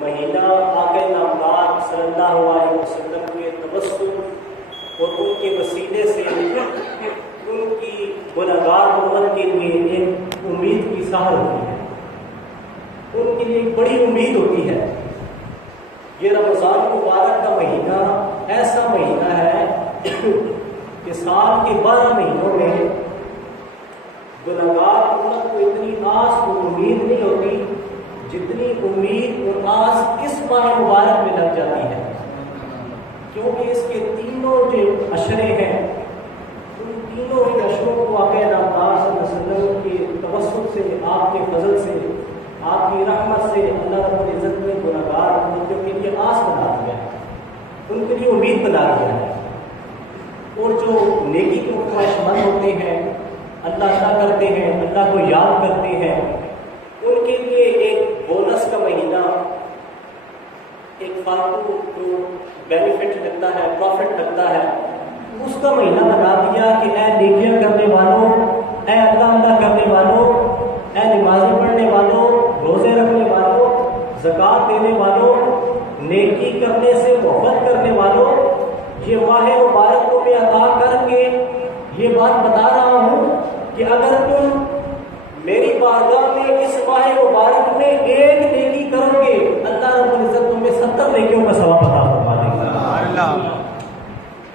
مہینہ آقا نامدار صلی اللہ علیہ وسلم کے تبسم اور ان کے وسیلے سے ان کی گنہگار امت کے لیے ایک امید کی سہر ہوتی ہے، ان کے لیے ایک بڑی امید ہوتی ہے۔ یہ رمضان مبارک کا مہینہ ایسا مہینہ ہے کہ سال کے 12 مہینوں میں گنہگار امت کو اتنی آس اور امید نہیں ہوتی جتنی امید اور آس اس ماہ مبارک میں لگ جاتی ہے، کیونکہ اس کے تینوں جو اشرے ہیں ان تینوں ہی اشروں کو آقا نامدار صلی اللہ علیہ وسلم کے توسط سے، آپ کے فضل سے، آپ کی رحمت سے اللہ رب العزت نے گنہگار امتوں کے لیے آس بنا دیا ہے، ان کے لیے امید بنا دیا ہے۔ اور جو نیکی کو خواہش مند ہوتے ہیں، اللہ تعالیٰ کرتے ہیں، اللہ کو یاد کرتے ہیں، ان کے لیے ایک بونس کا مہینہ، ایک فالتو جو بینیفٹ ملتا ہے، پروفٹ ملتا ہے، اس کا مہینہ بنا دیا کہ اے نیکیاں کرنے والوں، اے اللہ کرنے والوں، اے نمازیں پڑھنے والوں، روزے رکھنے والوں، زکوٰۃ دینے والوں، نیکی کرنے سے محبت کرنے والوں، یہ ماہ مبارک کو میں عطا کر کے یہ بات بتا رہا ہوں کہ اگر تم میری بارگاہ میں اس ماہ مبارک میں ایک نیکی کرو گے، اللہ رب العزت تمہیں 70 نیکیوں کا ثواب عطا فرما دے گا۔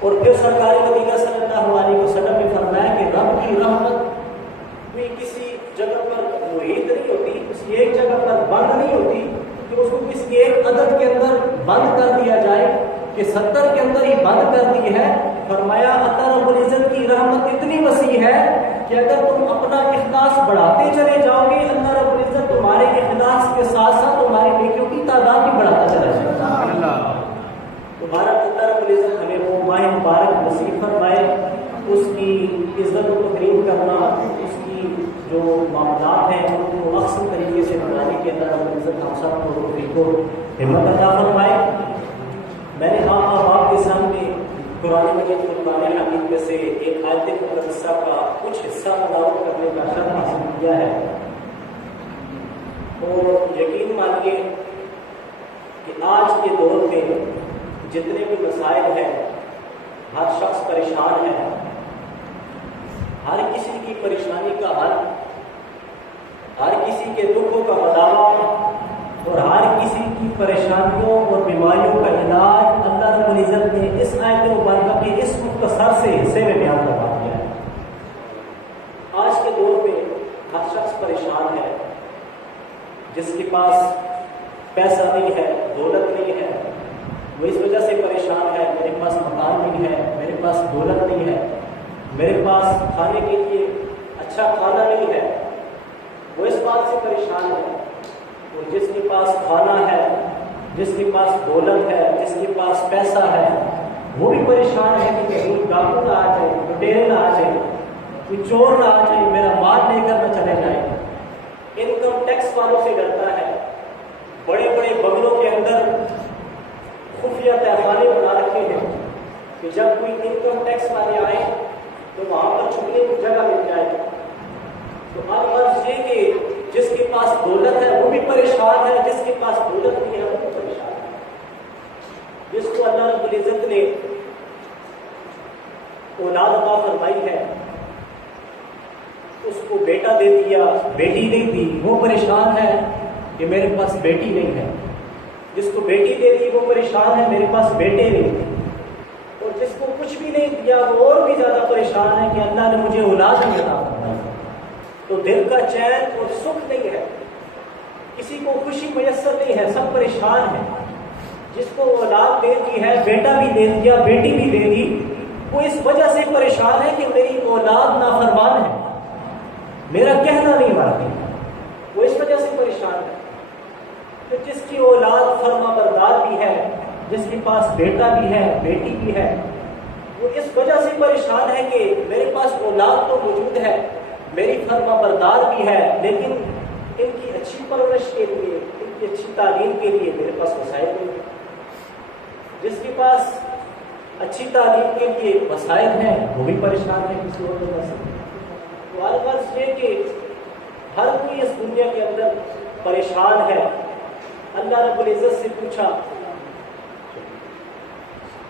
اور پھر سرکار مدینہ صلی اللہ علیہ وسلم نے فرمایا کہ رب کی رحمت کوئی کسی جگہ پر محیط نہیں ہوتی، کسی ایک جگہ پر بند نہیں ہوتی کہ اس کو کسی ایک عدد کے اندر بند کر دیا جائے کہ 70 کے اندر ہی بند کر دی ہے۔ فرمایا اللہ رب العزت کی رحمت اتنی وسیع ہے کہ اگر تم اپنا اخلاص بڑھاتے چلے جاؤ گے، اللہ رب العزت تمہارے اخلاص کے ساتھ ساتھ تمہاری نیکیوں کی تعداد بھی بڑھاتا چلا جائے گا۔ تمہارا اللہ رب العزت ہمیں وہ ماہ مبارک نصیب فرمائے، اس کی عزت و تکریم کرنا، اس کی جو معاملات ہیں ان کو احسن طریقے سے بنانے کے اللہ رب العزت ہم سب کو توفیق و ہمت عطا فرمائے۔ میں نے آپ کے سامنے قرآن مجید فرقان حمید میں سے ایک آیت مقدسہ کا کچھ حصہ تلاوت کرنے کا شرف حاصل کیا ہے، اور یقین مانیے کہ آج کے دور میں جتنے بھی مسائل ہیں، ہر شخص پریشان ہے، ہر کسی کی پریشانی کا حل، ہر کسی کے دکھوں کا بداوا اور ہر کسی کی پریشانیوں اور بیماریوں کا علاج اللہ رب العزت نے اس آیت مبارکہ کے اس مختصر سے حصے میں بیان کروا دیا ہے۔ آج کے دور میں ہر شخص پریشان ہے، جس کے پاس پیسہ نہیں ہے، دولت نہیں ہے، وہ اس وجہ سے پریشان ہے، میرے پاس مکان نہیں ہے، میرے پاس دولت نہیں ہے، میرے پاس کھانے کے لیے اچھا کھانا نہیں ہے، وہ اس بات سے پریشان ہے۔ اور جس کے پاس کھانا ہے، جس کے پاس دولت ہے، جس کے پاس پیسہ ہے، وہ بھی پریشان ہے کہ کہیں ڈاکو نہ آ جائے، لٹیرے نہ آ جائے، کوئی چور نہ آ جائے، میرا مال لے کر نہ چلے جائے۔ انکم ٹیکس والوں سے ڈرتا ہے، بڑے بڑے بنگلوں کے اندر خفیہ تہخانے بنا رکھے ہیں کہ جب کوئی انکم ٹیکس والے آئے تو وہاں پر چھپنے کی جگہ مل جائے۔ تو اب فرض یہ کہ جس کے پاس دولت ہے وہ بھی پریشان ہے، جس کے پاس دولت نہیں ہے وہ بھی پریشان ہے۔ جس کو اللہ رب العزت نے اولاد عطا فرمائی ہے، اس کو بیٹا دے دیا، بیٹی نہیں دی، وہ پریشان ہے کہ میرے پاس بیٹی نہیں ہے۔ جس کو بیٹی دے دی وہ پریشان ہے میرے پاس بیٹے نہیں۔ اور جس کو کچھ بھی نہیں دیا وہ اور بھی زیادہ پریشان ہے کہ اللہ نے مجھے اولاد نہیں عطا فرمائی۔ تو دل کا چین اور سکھ نہیں ہے، کسی کو خوشی میسر نہیں ہے، سب پریشان ہیں۔ جس کو اولاد دے دی ہے، بیٹا بھی دے دیا، بیٹی بھی دے دی، وہ اس وجہ سے پریشان ہے کہ میری اولاد نافرمان ہے، میرا کہنا نہیں مانتی، وہ اس وجہ سے پریشان ہے۔ تو جس کی اولاد فرما بردار بھی ہے، جس کے پاس بیٹا بھی ہے، بیٹی بھی ہے، وہ اس وجہ سے پریشان ہے کہ میرے پاس اولاد تو موجود ہے، میری فرما بردار بھی ہے، لیکن ان کی اچھی پرورش کے لیے، ان کی اچھی تعلیم کے لیے میرے پاس وسائل نہیں ہیں۔ جس کے پاس اچھی تعلیم کے لیے وسائل ہیں وہ بھی پریشان ہے کسی اور وجہ سے۔ تو الغرض یہ کہ ہر کوئی اس دنیا کے اندر پریشان ہے، اللہ رب العزت سے پوچھا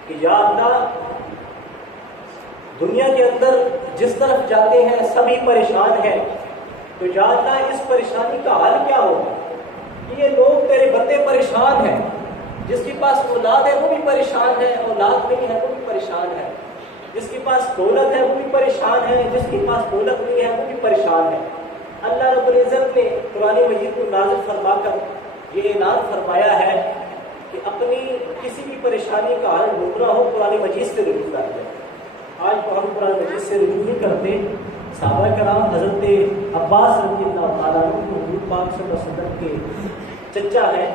کہ یا اللہ، دنیا کے اندر جس طرف جاتے ہیں سبھی پریشان ہیں، تو یا اللہ اس پریشانی کا حل کیا ہو؟ یہ لوگ تیرے بندے پریشان ہیں، جس کے پاس اولاد ہے وہ بھی پریشان ہے، اولاد نہیں ہے وہ بھی پریشان ہے، جس کے پاس دولت ہے وہ بھی پریشان ہے، جس کے پاس دولت نہیں ہے وہ بھی پریشان ہے۔ اللہ رب العزت نے قرآن مجید کو نازل فرما کر یہ اعلان فرمایا ہے کہ اپنی کسی بھی پریشانی کا حل ڈھونڈنا ہو قرآن مجید سے رجوع کر دیں۔ آج تو ہم قرآن مجید سے رجوع نہیں کرتے۔ صحابہ کرام حضرت عباس رضی اللہ تعالیٰ عنہ حضور پاک صلی اللہ علیہ وسلم کے چچا ہیں،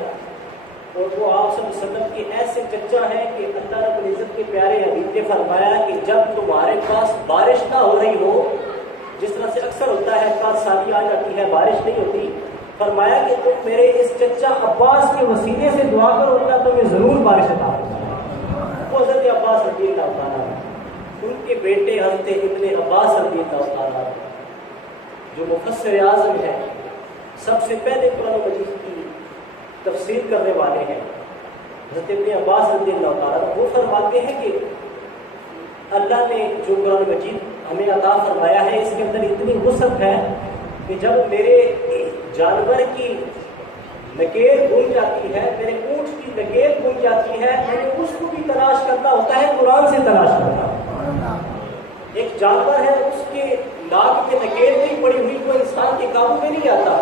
اور وہ آپ صلی اللہ علیہ وسلم کے ایسے چچا ہیں کہ اللہ رب العزت کے پیارے حبیب نے فرمایا کہ جب تمہارے پاس بارش نہ ہو رہی ہو، جس طرح سے اکثر ہوتا ہے 5 سالی آ جاتی ہے بارش نہیں ہوتی، فرمایا کہ تم میرے اس چچا عباس کے وسیلے سے دعا کرو، اللہ تمہیں ضرور بارش عطا فرمائے۔ وہ حضرت عباس رضی اللہ تعالیٰ ان کے بیٹے حضرت ابن عباس رضی اللہ تعالیٰ جو مفسر اعظم ہے، سب سے پہلے قرآن مجید کی تفسیر کرنے والے ہیں، حضرت ابن عباس رضی اللہ تعالیٰ، وہ فرماتے ہیں کہ اللہ نے جو قرآن مجید ہمیں عطا فرمایا ہے اس کے اندر اتنی وسعت ہے کہ جب میرے جانور کی نکیل بن جاتی ہے، میرے اونٹ کی نکیل بن جاتی ہے، میں نے اس کو بھی تلاش کرنا ہوتا ہے، قرآن سے تلاش کرنا۔ ایک جانور ہے، اس کے ناک کے نکیل نہیں پڑی ہوئی، وہ انسان کے قابو میں نہیں آتا۔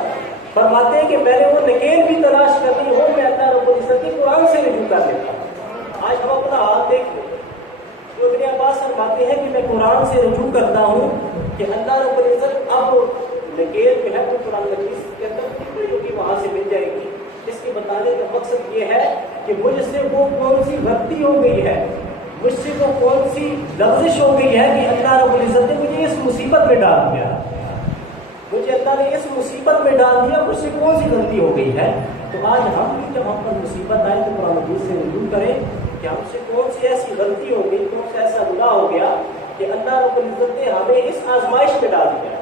فرماتے ہیں کہ میں نے وہ نکیل بھی تلاش کرنی ہو، میں اللہ رب العزت کے قرآن سے رجوع کر لیتا ہوں۔ آج ہم اپنا حال دیکھ لیں، جو ابن عباس فرماتے ہیں کہ میں قرآن سے رجوع کرتا ہوں کہ اللہ رب العزت اب نکیل جو ہے وہ قرآن مجید کے اندر کتنی ہوگی وہاں سے مل جائے گی۔ اس کے بتانے کا مقصد یہ ہے کہ مجھ سے وہ کون سی غلطی ہو گئی ہے، مجھ سے وہ کون سی لفزش ہو گئی ہے کہ اللہ رب العزت نے مجھے اس مصیبت میں ڈال دیا، مجھے اللہ نے اس مصیبت میں ڈال دیا، مجھ سے کون سی غلطی ہو گئی ہے۔ تو آج ہم بھی جب ہم پر مصیبت آئے تو قرآن مجید سے رجوع کریں کہ ہم سے کون سی ایسی غلطی ہو گئی، کون سا ایسا گناہ ہو گیا کہ اللہ رب العزت نے ہمیں اس آزمائش میں ڈال دیا۔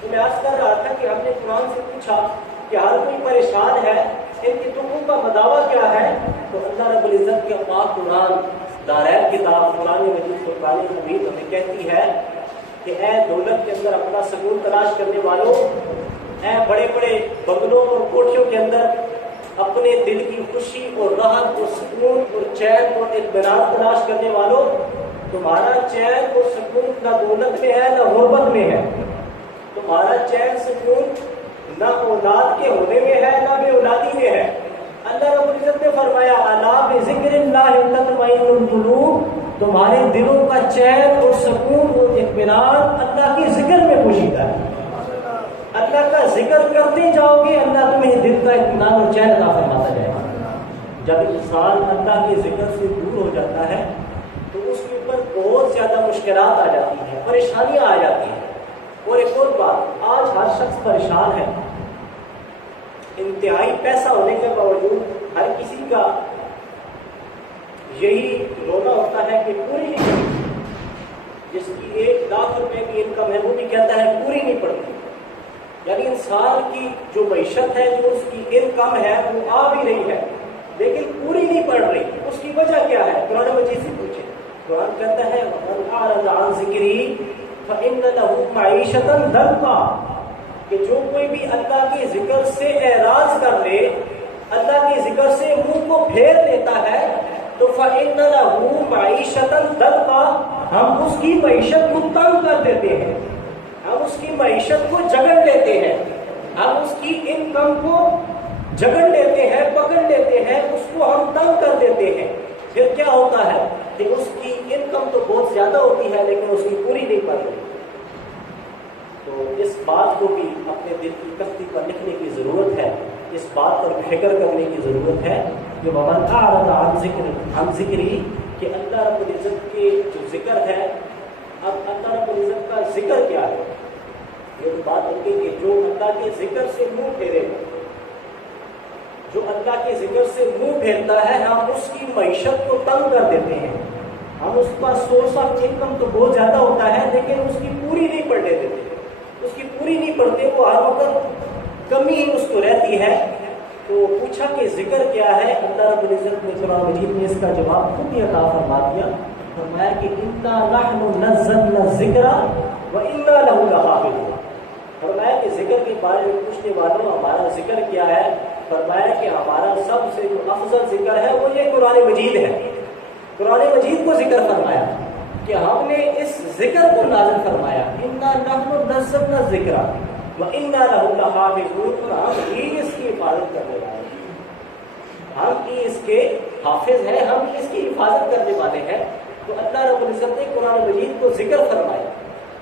تو میں آج کر رہا تھا کہ ہم نے قرآن سے پوچھا کہ ہر کوئی پریشان ہے، ان کے دکھوں کا مداوع کیا ہے، تو اللہ رب العزت کے پاک قرآن دارین کتاب قرآن مجید فرقان حمید ہمیں کہتی ہے کہ اے دولت کے اندر اپنا سکون تلاش کرنے والوں، اے بڑے بڑے بنگلوں اور کوٹھیوں کے اندر اپنے دل کی خوشی اور راحت اور سکون اور چین اور اطمینان تلاش کرنے والوں، تمہارا چین اور سکون نہ دولت میں ہے نہ غربت میں ہے، تمہارا چین سکون نہ اولاد کے ہونے میں ہے نہ بے اولادی میں ہے۔ اللہ رب العزت نے فرمایا الا بذکر اللہ تطمئن القلوب، تمہارے دلوں کا چین اور سکون اور اطمینان اللہ کے ذکر میں پوشیدہ ہے۔ اللہ کا ذکر کرتے جاؤ گے، اللہ تمہیں دل کا اطمینان اور چین عطا فرماتا جائے گا۔ جب انسان اللہ کے ذکر سے دور ہو جاتا ہے تو اس کے اوپر بہت زیادہ مشکلات آ جاتی ہیں، پریشانیاں آ جاتی ہیں۔ اور ایک اور بات، آج ہر شخص پریشان ہے، انتہائی پیسہ ہونے کے باوجود ہر کسی کا یہی رونا ہوتا ہے کہ پوری نہیں پڑتی، جس کی 1 لاکھ روپے کی انکم ہے وہ بھی کہتا ہے پوری نہیں پڑتی۔ یعنی انسان کی جو معیشت ہے، جو اس کی انکم ہے وہ آ بھی رہی ہے لیکن پوری نہیں پڑ رہی، اس کی وجہ کیا ہے؟ قرآن مجید سے پوچھے۔ قرآن کہتا ہے وَمَنْ أَعْرَضَ عَنْ ذِكْرِي فَإِنَّ لَهُ مَعِيشَةً ضَنْكًا، کہ جو کوئی بھی اللہ کے ذکر سے اعراض کر لے، اللہ کے ذکر سے منہ کو پھیر لیتا ہے، تو فَإِنَّ لَهُ مَعِيشَةً ضَنْكًا، ہم اس کی معیشت کو تنگ کر دیتے ہیں، ہم اس کی معیشت کو جگڑ لیتے ہیں، ہم اس کی انکم کو جگڑ لیتے ہیں، پکڑ لیتے ہیں، اس کو ہم تنگ کر دیتے ہیں۔ پھر کیا ہوتا ہے کہ اس کی انکم تو بہت زیادہ ہوتی ہے لیکن اس کی پوری نہیں پڑ رہی۔ تو اس بات کو بھی اپنے دل کی تختی پر لکھنے کی ضرورت ہے، اس بات پر فکر کرنے کی ضرورت ہے کہ وَمَنْ أَعْرَضَ عَنْ ذِكْرِي، کہ اللہ رب العزت کے جو ذکر ہے، اب اللہ رب العزت کا ذکر کیا ہے؟ یہ بات ہوگی کہ جو اللہ کے ذکر سے منہ پھیرے گا، جو اللہ کے ذکر سے منہ پھیرتا ہے، ہم اس کی معیشت کو تنگ کر دیتے ہیں، ہم اس کا سورس آف انکم تو بہت زیادہ ہوتا ہے لیکن اس کی پوری نہیں پڑنے دیتے، اس کی پوری نہیں پڑتے، وہ ہر وقت کمی ہی اس کو رہتی ہے۔ تو پوچھا کہ ذکر کیا ہے؟ اللہ رب العزت نے قرآن مجید میں اس کا جواب خود ہی عطا فرما دیا، فرمایا کہ انا نحن نزلنا الذکر وانا لہ لحافظون۔ فرمایا کہ ذکر کے بارے میں پوچھنے والوں ہمارا ذکر کیا ہے؟ فرمایا کہ ہمارا سب سے جو افضل ذکر ہے وہ یہ قرآن مجید ہے۔ قرآن مجید کو ذکر فرمایا کہ ہم نے اس ذکر کو نازل فرمایا، انا نحن نزلنا الذکر وَإِنَّا لَهُ لَحَافِظُونَ، ہم ہی اس کی حفاظت کرنے والے ہیں، ہم ہی اس کے حافظ ہیں، ہم ہی اس کی حفاظت کرنے والے ہیں۔ تو اللہ رب العزت نے قرآن مجید کو ذکر فرمایا،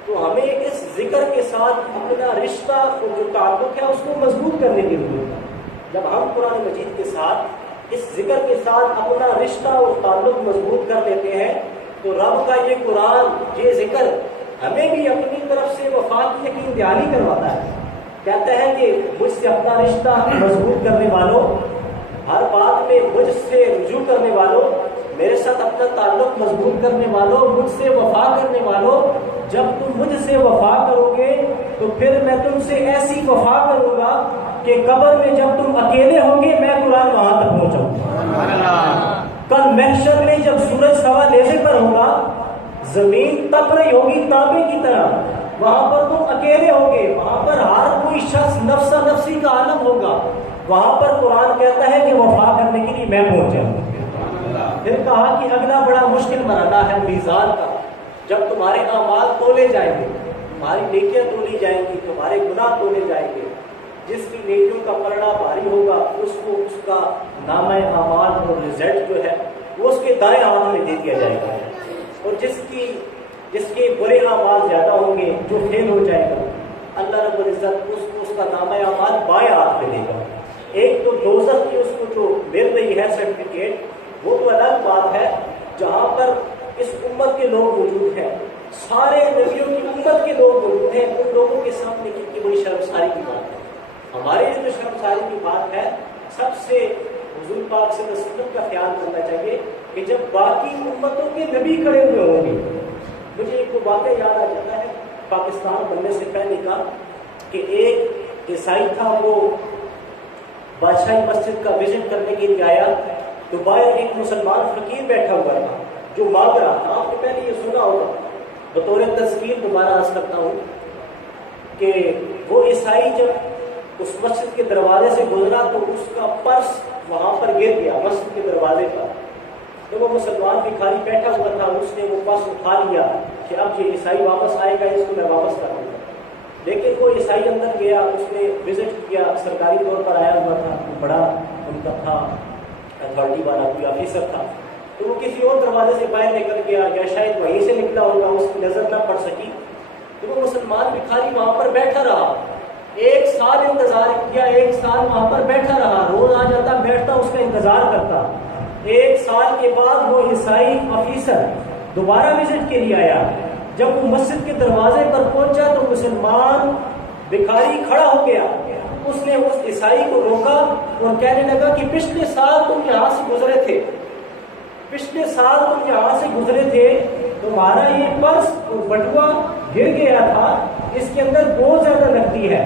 تو ہمیں اس ذکر کے ساتھ اپنا رشتہ اور جو تعلق ہے اس کو مضبوط کرنے کی ضرورت ہے۔ جب ہم قرآن مجید کے ساتھ اس ذکر کے ساتھ اپنا رشتہ اور تعلق مضبوط کر لیتے ہیں تو رب کا یہ قرآن، یہ ذکر ہمیں بھی اپنی طرف سے وفا کی یقین دہانی کرواتا ہے۔ کہتا ہے کہ مجھ سے اپنا رشتہ مضبوط کرنے والوں، ہر بات میں مجھ سے رجوع کرنے والوں، میرے ساتھ اپنا تعلق مضبوط کرنے والوں، مجھ سے وفا کرنے والوں، جب تم مجھ سے وفا کرو گے تو پھر میں تم سے ایسی وفا کروں گا کہ قبر میں جب تم اکیلے ہوں گے میں قرآن وہاں تک پہنچاؤں گا۔ کل محشر میں جب سورج سوا نیزے پر ہوگا، زمین تپ رہی ہوگی تانبے کی طرح، وہاں پر تم اکیلے ہوگے، وہاں پر ہر کوئی شخص نفسا نفسی کا عالم ہوگا، وہاں پر قرآن کہتا ہے کہ وفا کرنے کے لیے میں پہنچ جاؤں۔ پھر کہا کہ اگلا بڑا مشکل مرحلہ ہے میزان کا، جب تمہارے اعمال تولے جائیں گے، تمہاری نیکیاں تولی جائیں گی، تمہارے گناہ تولے جائیں گے، جس کی نیکیوں کا پلڑا بھاری ہوگا اس کو اس کا نامہ اعمال اور رزلٹ جو ہے وہ اس کے دائیں ہاتھ میں دے دیا جائے گا، اور جس کے برے اعمال زیادہ ہوں گے، جو فیل ہو جائے گا، اللہ رب العزت اس کا نامہ اعمال بائیں ہاتھ میں دے گا۔ ایک تو دوزخ کی اس کو جو مل رہی ہے سرٹیفکیٹ، وہ تو الگ بات ہے، جہاں پر اس امت کے لوگ موجود ہیں، سارے نبیوں کی امت کے لوگ موجود ہیں، ان لوگوں کے سامنے کتنی بڑی شرمساری کی بات ہے۔ ہمارے لیے جو شرمساری کی بات ہے، سب سے حضور پاک صلی اللہ علیہ وسلم کا خیال کرنا چاہیے کہ جب باقی امتوں کے نبی کھڑے ہوئے ہوں گے۔ مجھے ایک واقعہ یاد آ جاتا ہے پاکستان بننے سے پہلے کا، کہ ایک عیسائی تھا، وہ بادشاہی مسجد کا وزٹ کرنے کے لیے آیا، تو باہر ایک مسلمان فقیر بیٹھا ہوا تھا جو مانگ رہا تھا۔ آپ نے پہلے یہ سنا ہوگا، بطور تذکیر دوبارہ عرض کرتا ہوں کہ وہ عیسائی جب اس مسجد کے دروازے سے گزرا تو اس کا پرس وہاں پر گر گیا مسجد کے دروازے پر۔ تو وہ مسلمان بھکاری بیٹھا ہوا تھا، اس نے وہ پرس اٹھا لیا کہ اب یہ عیسائی واپس آئے گا، اس کو میں واپس کر دوں گا۔ لیکن وہ عیسائی اندر گیا، اس نے وزٹ کیا، سرکاری طور پر آیا ہوا تھا، بڑا ان کا تھا اتھارٹی والا کوئی آفیسر تھا، تو وہ کسی اور دروازے سے باہر نکل گیا، یا شاید وہیں سے نکلا ہوگا، اس کی نظر نہ پڑ سکی۔ تو وہ مسلمان بھکاری وہاں پر بیٹھا رہا، 1 سال انتظار کیا، 1 سال وہاں پر بیٹھا رہا، روز آ جاتا بیٹھتا، اس کا انتظار کرتا۔ 1 سال کے بعد وہ عیسائی آفیسر دوبارہ وزٹ کے لیے آیا۔ جب وہ مسجد کے دروازے پر پہنچا تو مسلمان بھکاری کھڑا ہو گیا، اس نے اس عیسائی کو روکا اور کہنے لگا کہ پچھلے سال تم یہاں سے گزرے تھے، پچھلے سال تم یہاں سے گزرے تھے، تمہارا یہ پرس اور بٹوا گر گیا تھا، اس کے اندر بہت زیادہ نقدی ہے،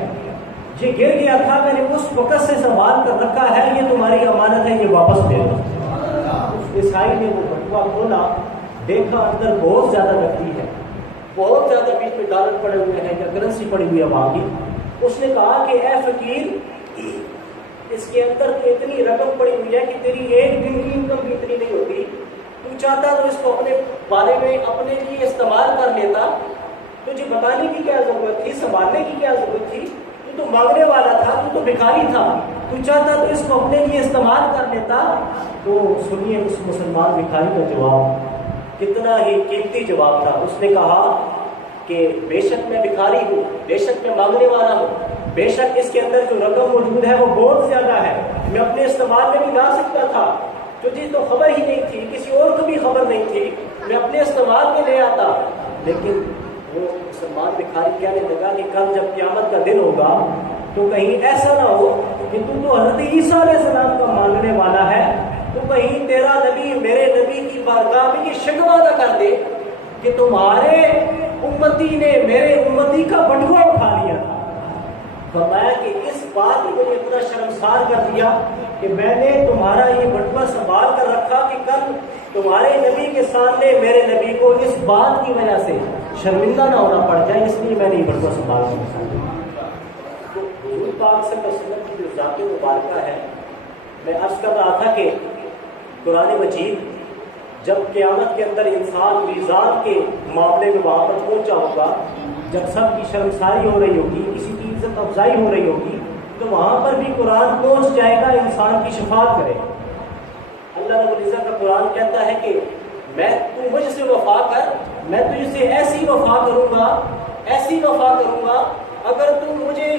یہ گر گیا تھا، میں نے اس وقت سے سنبھال کر رکھا ہے، یہ تمہاری امانت ہے، یہ واپس دے دو۔ اس عیسائی نے وہ بٹوا کھولا، دیکھا اندر بہت زیادہ نقدی ہے، بہت زیادہ بیچ میں ڈالر پڑے ہوئے ہیں یا کرنسی پڑی ہوئی ہے وہاں کی۔ اس نے کہا کہ اے فقیر، اس کے اندر تو اتنی رقم پڑی ہوئی ہے کہ تیری ایک دن کی انکم بھی اتنی نہیں ہوتی، تو چاہتا تو اس کو اپنے بارے میں اپنے لیے استعمال کر لیتا، تجھے بتانے کی کیا ضرورت تھی، سنبھالنے کی کیا ضرورت تھی، تو مانگنے والا تھا، تو بھکاری تھا، تو چاہتا تو اس کو اپنے لیے استعمال کر لیتا۔ تو سنیے اس مسلمان بھکاری کا جواب، کتنا ہی قیمتی جواب تھا۔ اس نے کہا کہ بے شک میں بھکاری ہوں، بے شک میں مانگنے والا ہوں، بے شک اس کے اندر جو رقم موجود ہے وہ بہت زیادہ ہے، میں اپنے استعمال میں بھی لا سکتا تھا، تجھے تو خبر ہی نہیں تھی، کسی اور کو بھی خبر نہیں تھی، میں اپنے استعمال میں لے آتا۔ لیکن وہ مسلمان بھکاری کہنے لگا کہ کل جب قیامت کا دن ہوگا تو کہیں ایسا نہ ہو کہ تو حضرت عیسیٰ علیہ السلام کا مانگنے والا ہے، تو کہیں تیرا نبی میرے نبی کی بارگاہ میں یہ شکوہ نہ کر دے کہ تمہارے امتی نے میرے امتی کا بٹوا اٹھا لیا تھا۔ فرمایا کہ اس بات نے مجھے اتنا شرمسار کر دیا کہ میں نے تمہارا یہ بٹوا سنبھال کر رکھا کہ کل تمہارے نبی کے سامنے میرے نبی کو اس بات کی وجہ سے شرمندہ نہ ہونا پڑ جائے، اس لیے میں نے یہ بٹوا سنبھال کر رکھا۔ تو حضور پاک صلی اللہ علیہ وسلم کی جو ذات مبارکہ ہے، میں عرض کر رہا تھا کہ قرآن مجید جب قیامت کے اندر انسان میزان کے معاملے میں وہاں پر پہنچا ہوگا، جب سب کی شرمساری ہو رہی ہوگی، کسی کی عزت افزائی ہو رہی ہوگی، تو وہاں پر بھی قرآن پہنچ جائے گا، انسان کی شفاعت کرے گا۔ اللہ رب العزت کا قرآن کہتا ہے کہ تو مجھ سے وفا کر، میں تجھ سے ایسی وفا کروں گا، ایسی وفا کروں گا، اگر تو مجھے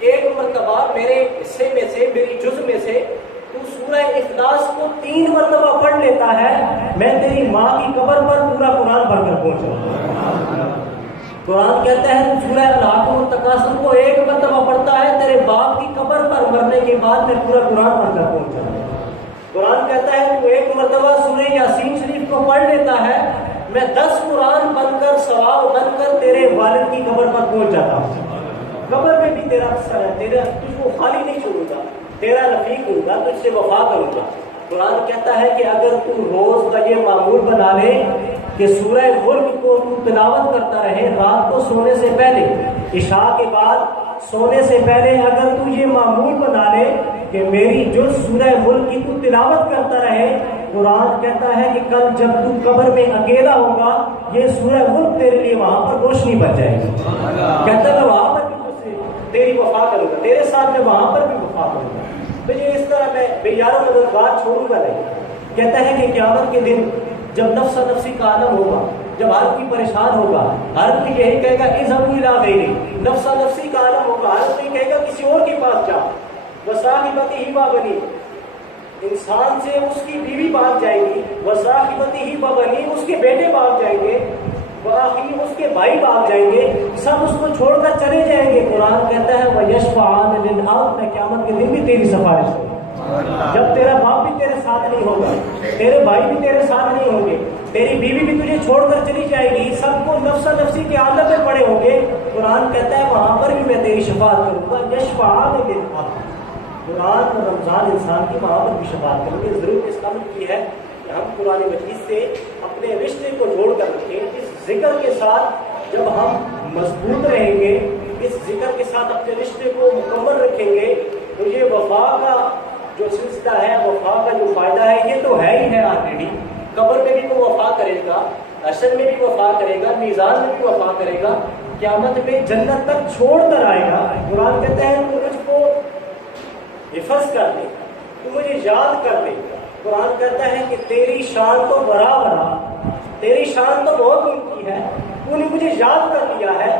ایک مرتبہ میرے حصے میں سے، میری جز میں سے تو سورہ اخلاص کو 3 مرتبہ پڑھ لیتا ہے، میں تیری ماں کی قبر پر پورا قرآن پڑھ کر پہنچا۔ قرآن کہتا ہے تو سورہ الحاقم والتکاثر کو 1 مرتبہ پڑھتا ہے، تیرے باپ کی قبر پر مرنے کے بعد میں پورا قرآن پڑھ کر پہنچا۔ قرآن کہتا ہے تو 1 مرتبہ سورہ یاسین شریف کو پڑھ لیتا ہے، میں 10 قرآن بن کر، ثواب بن کر تیرے والد کی قبر پر پہنچ جاتا ہوں۔ قبر میں بھی تیرا حصہ ہے، تیرا تجھ کو خالی نہیں چھوڑوں گا، تیرا رفیق ہوں گا، تجھ سے وفا کروں گا۔ قرآن کہتا ہے کہ اگر تو روز کا یہ معمول بنا لے کہ سورہ ملک کو تو تلاوت کرتا رہے، رات کو سونے سے پہلے، عشاء کے بعد سونے سے پہلے اگر تو یہ معمول بنا لے کہ میری جو سورہ ملک کی تو تلاوت کرتا رہے، قرآن کہتا ہے کہ کل جب تو قبر میں اکیلا ہوگا، یہ سورہ ملک تیرے لیے وہاں پر روشنی بن جائے گی۔ کہتا ہے وہاں پر بھی تجھ سے تیری وفا کروں گا، تیرے ساتھ میں وہاں پر بھی وفا کروں گا، تجھے اس طرح میں بے یارو مددگار چھوڑوں گا نہیں۔ کہتا ہے کہ قیامت کے دن جب نفس نفسی کا عالم ہوگا، جب ہر کوئی پریشان ہوگا، ہر کوئی یہی کہے گا اذهبوا الى غیری، نفس نفسی کا عالم ہوگا، ہر کوئی کہے گا کسی اور کے پاس جا، وصاحبته وبنی، انسان سے اس کی بیوی بھاگ جائے گی، وصاحبته وبنی، اس کے بیٹے بھاگ جائیں گے، واخی، اس کے بھائی بھاگ جائیں گے، سب اس کو چھوڑ کر چلے جائیں گے۔ قرآن کہتا ہے وَيَشْفَعَانِ لِلْعَبْدِ، میں قیامت کے دن بھی تیری سفارش کروں گا۔ جب تیرا باپ بھی تیرے ساتھ نہیں ہوگا، تیرے بھائی بھی تیرے ساتھ نہیں ہوں گے، تیری بیوی بھی تجھے چھوڑ کر چلی جائے گی، سب کو نفس نفسی کے عالم میں پڑے ہوں گے، قرآن کہتا ہے وہاں پر بھی میں تیری شفاعت کروں گا۔ یشفعان للعبد، قرآن اور رمضان انسان کی وہاں پر بھی شفاعت کریں گے۔ ضرورت اس کام کی ہے کہ ہم قرآن مجید سے اپنے رشتے کو جوڑ کر رکھیں، اس ذکر کے ساتھ جب ہم مضبوط رہیں گے، اس ذکر کے ساتھ اپنے رشتے کو مکمل رکھیں گے، تو یہ وفا کا جو سلسلہ ہے، وفا کا جو فائدہ ہے، یہ تو ہے ہی ہے آلریڈی۔ قبر میں بھی وہ وفا کرے گا، حشر میں بھی وفا کرے گا، میزان میں بھی وفا کرے گا، قیامت میں جنت تک چھوڑ کر آئے گا۔ قرآن کہتا ہے تو مجھ کو حفظ کر دے، تو مجھے یاد کر دے۔ قرآن کہتا ہے کہ تیری شان تو برابر، تیری شان تو بہت اونچی ہے، تو نے مجھے یاد کر لیا ہے۔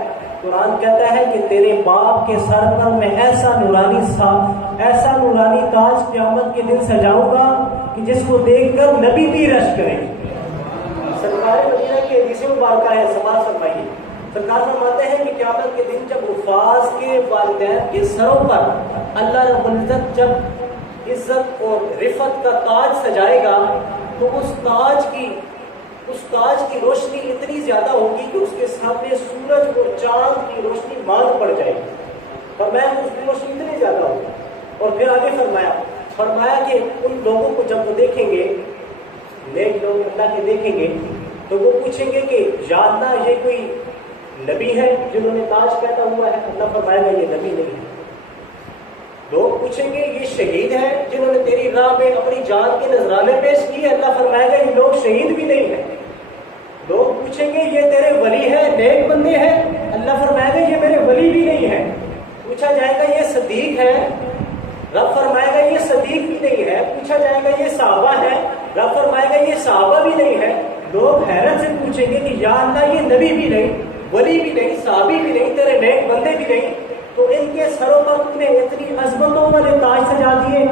قرآن کہتا ہے کہ تیرے باپ کے سر پر میں ایسا نورانی تاج قیامت کے دن سجاؤں گا کہ جس کو دیکھ کر نبی بھی رش کرے۔ سرکار مدینہ کے حدیث مبارکہ ہے، سماعت فرمائیے، سرکار فرماتے ہیں کہ قیامت کے دن جب حفاظ کے والدین کے سروں پر اللہ رب العزت جب عزت اور رفعت کا تاج سجائے گا، تو اس تاج کی روشنی اتنی زیادہ ہوگی کہ اس کے سامنے سورج اور چاند کی روشنی مانگ پڑ جائے گی، اور میں اس کی روشنی اتنی زیادہ ہوگی۔ اور پھر آگے فرمایا کہ ان لوگوں کو جب وہ دیکھیں گے، نیک لوگ اللہ کے دیکھیں گے، تو وہ پوچھیں گے کہ یا اللہ یہ کوئی نبی ہے جنہوں نے تاج پہنا ہوا ہے؟ اللہ فرمائے گا یہ نبی نہیں ہے۔ لوگ پوچھیں گے یہ شہید ہے جنہوں نے تیری راہ میں اپنی جان کے نذرانے پیش کی ہے؟ اللہ فرمائے گا یہ لوگ شہید بھی نہیں ہیں۔ لوگ پوچھیں گے یہ تیرے ولی ہے، نیک بندے ہیں؟ اللہ فرمائے گا یہ میرے ولی بھی نہیں ہے۔ پوچھا جائے گا یہ صدیق ہے؟ رب فرمائے گا یہ صدیق بھی نہیں ہے۔ پوچھا جائے گا یہ صحابہ ہے؟ رب فرمائے گا یہ صحابہ بھی نہیں ہے۔ لوگ حیرت سے پوچھیں گے کہ یا اللہ یہ نبی بھی نہیں، ولی بھی نہیں، صحابی بھی نہیں، تیرے نیک بندے بھی نہیں، تو ان کے سروں پر تم نے اتنی عظمتوں والے تاج سجا دیے؟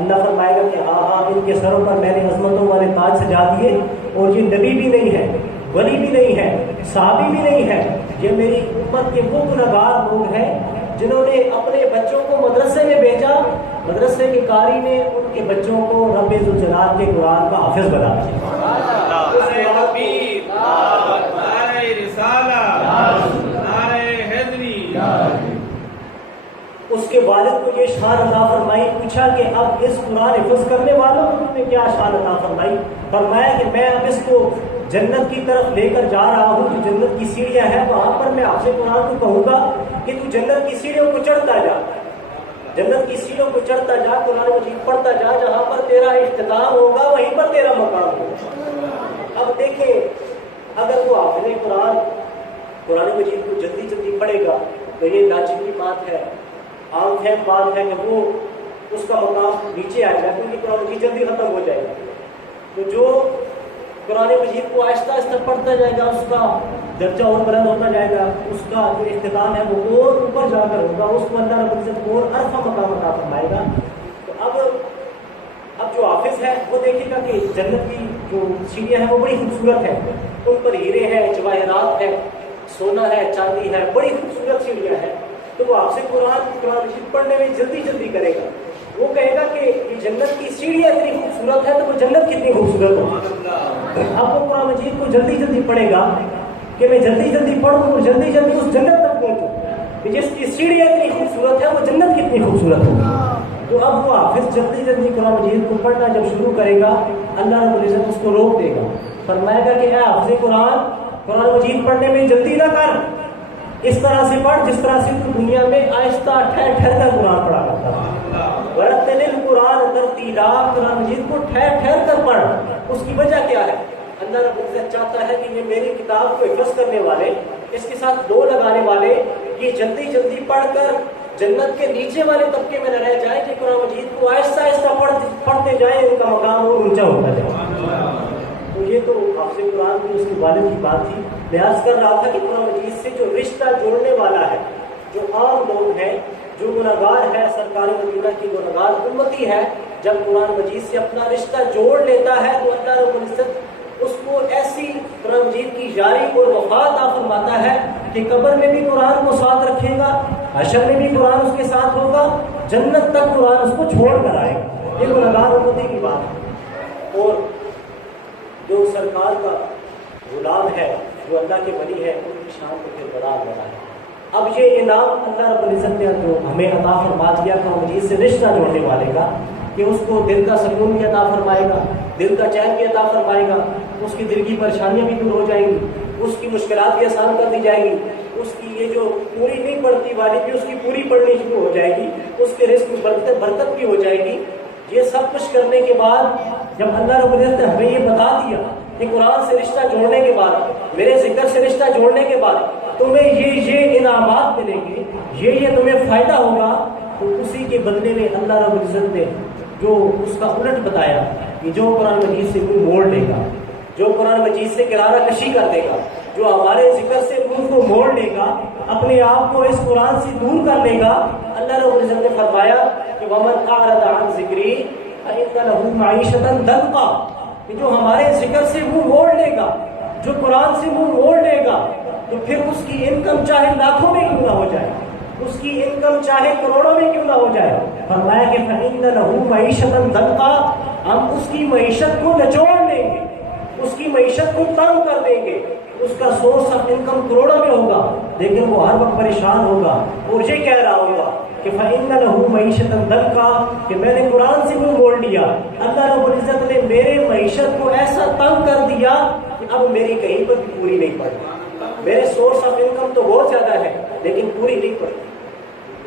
اللہ فرمائے گا کہ ہاں ان کے سروں پر میں نے عظمتوں والے تاج سجا دیے، اور یہ نبی بھی نہیں ہے، ولی بھی نہیں ہے، صحابی بھی نہیں ہے، یہ میری امت کے وہ گنہگار لوگ ہیں جنہوں نے اپنے بچوں کو مدرسے میں بھیجا، مدرسے کے قاری نے ان کے بچوں کو رب ذوالجلال کے قرآن کا حافظ بنا دیا۔ کے والد کو یہ شان عطا فرمائی. پوچھا کہ اب اس قرآن حفظ کرنے والوں کو تم نے کیا شان عطا فرمائی؟ فرمایا کہ میں اب اس کو جنت کی طرف لے کر جا رہا ہوں. جو جنت کی سیڑھیاں ہیں وہاں پر میں حافظ قرآن کو کہوں گا کہ تو جنت کی سیڑھیوں کو چڑھتا جا، جنت کی سیڑھیوں کو چڑھتا جا، قرآن مجید پڑھتا جا. جہاں پر تیرا اختتام ہوگا وہیں پر تیرا مقام ہوگا. اب دیکھیں اگر وہ حافظ قرآن مجید کو جلدی جلدی پڑھے گا تو یہ ناچیز کی بات ہے، عام فہم بات ہے کہ وہ اس کا مقام نیچے آ جائے کیونکہ قرآن مجید جلدی ختم ہو جائے گا. تو جو قرآن مجید کو آہستہ آہستہ پڑھتا جائے گا اس کا درجہ اور بلند ہوتا جائے گا، اس کا جو اختتام ہے وہ اور اوپر جا کر ہوگا، اس کو اللہ رب العزت اور عرفہ مقام عطا فرمائے گا. تو اب جو حافظ ہے وہ دیکھے گا کہ جنت کی جو سیڑھیاں ہیں وہ بڑی خوبصورت ہیں، ان پر ہیرے ہیں، جواہرات ہے، سونا ہے، چاندی ہے، بڑی خوبصورت سیڑھیاں ہیں. تو وہ حافظ قرآن مجید پڑھنے میں جلدی جلدی کرے گا. وہ کہے گا کہ یہ جنت کی سیڑھیاں اتنی خوبصورت ہے تو وہ جنت کتنی خوبصورت ہوگی. اب وہ قرآن مجید کو جلدی جلدی پڑھے گا کہ میں جلدی جلدی پڑھوں اور جلدی جلدی اس جنت تک پہنچوں کہ جس کی سیڑھیاں اتنی خوبصورت ہے وہ جنت کتنی خوبصورت ہوگی. تو اب وہ حافظ جلدی جلدی قرآن مجید کو پڑھنا جب شروع کرے گا اللہ رب العزت اس کو روک دے گا، فرمائے گا کہ اے حافظ قرآن مجید پڑھنے میں جلدی نہ کر، اس طرح سے پڑھ جس طرح سے تو دنیا میں آہستہ ٹھہر ٹھہر کر قرآن پڑھا کرتا تھا. ورتل القرآن ترتیلا، قرآن مجید کو ٹھہر ٹھہر کر پڑھ. اس کی وجہ کیا ہے؟ اللہ رب العزت چاہتا ہے کہ یہ میری کتاب کو حفظ کرنے والے، اس کے ساتھ دو لگانے والے، یہ جلدی جلدی پڑھ کر جنت کے نیچے والے طبقے میں نہ رہ جائیں کہ قرآن مجید کو آہستہ آہستہ پڑھتے جائیں، ان کا مقام اور اونچا ہوتا جائے. تو یہ تو حافظ قرآن کی اس کے والد کی بات تھی. بیان کر رہا تھا کہ قرآن مجید سے جو رشتہ جوڑنے والا ہے، جو عام لوگ ہیں، جو گنہگار ہے، سرکار مدینہ کی گنہگار امتی ہے، جب قرآن مجید سے اپنا رشتہ جوڑ لیتا ہے تو اللہ رب العزت اس کو ایسی قرآن مجید کی یاری اور وفا عطا فرماتا ہے کہ قبر میں بھی قرآن کو ساتھ رکھے گا، حشر میں بھی قرآن اس کے ساتھ ہوگا، جنت تک قرآن اس کو چھوڑ کر آئے گا. یہ گنہگار امتی کی بات ہے. اور جو سرکار کا غلام ہے، جو اللہ کے ولی ہے، ان کی شان کو پھر بڑا ہے. اب یہ انعام اللہ رب العزت نے جو ہمیں عطا فرما دیا قرآن مجید سے رشتہ جوڑنے والے کا کہ اس کو دل کا سکون بھی عطا فرمائے گا، دل کا چین بھی عطا فرمائے گا، اس کی دل کی پریشانیاں بھی دور ہو جائیں گی، اس کی مشکلات بھی آسان کر دی جائیں گی، اس کی یہ جو پوری نہیں پڑتی والی بھی اس کی پوری پڑھنی شروع ہو جائے گی، اس کے رزق میں برکت بھی ہو جائے گی. یہ سب کچھ کرنے کے بعد جب اللہ رب العزت نے ہمیں یہ بتا دیا کہ قرآن سے رشتہ جوڑنے کے بعد، میرے ذکر سے رشتہ جوڑنے کے بعد تمہیں یہ انعامات ملیں گے، یہ تمہیں فائدہ ہوگا، تو اسی کے بدلے میں اللہ رب العزت نے جو اس کا الٹ بتایا کہ جو قرآن مجید سے منہ موڑ لے گا، جو قرآن مجید سے کنارہ کشی کر دے گا، جو ہمارے ذکر سے منہ کو موڑ لے گا، اپنے آپ کو اس قرآن سے دور کر لے گا، اللہ رب العزت نے فرمایا کہ وَمَنْ أَعْرَضَ عَنْ ذِكْرِي فَإِنَّ لَهُ مَعِيشَةً ضَنْكًا، کہ جو ہمارے ذکر سے منہ موڑ لے گا، جو قرآن سے منہ موڑ لے گا، تو پھر اس کی انکم چاہے لاکھوں میں کیوں نہ ہو جائے، اس کی انکم چاہے کروڑوں میں کیوں نہ ہو جائے، فرمایا کہ فَإِنَّ لَهُ مَعِيشَةً ضَنْكًا، ہم اس کی معیشت کو نچوڑ لیں گے، اس کی معیشت کو تنگ کر دیں گے. اس کا سورس آف انکم کروڑوں میں ہوگا لیکن وہ ہر وقت پریشان ہوگا اور یہ کہہ رہا ہوگا کہ فَإِنَّ لَهُ مَعِيشَةً ضَنْكًا، کہ میں نے قرآن سے منہ موڑ لیا، اللہ رب العزت نے میرے معیشت کو ایسا تنگ کر دیا کہ اب میری کہیں پر بھی پوری نہیں پڑتی، میرے سورس آف انکم تو بہت زیادہ ہے لیکن پوری نہیں پڑتی.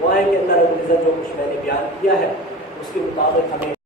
وہ ہے کہ اللہ رب العزت جو کچھ میں نے بیان کیا ہے اس کے مطابق ہمیں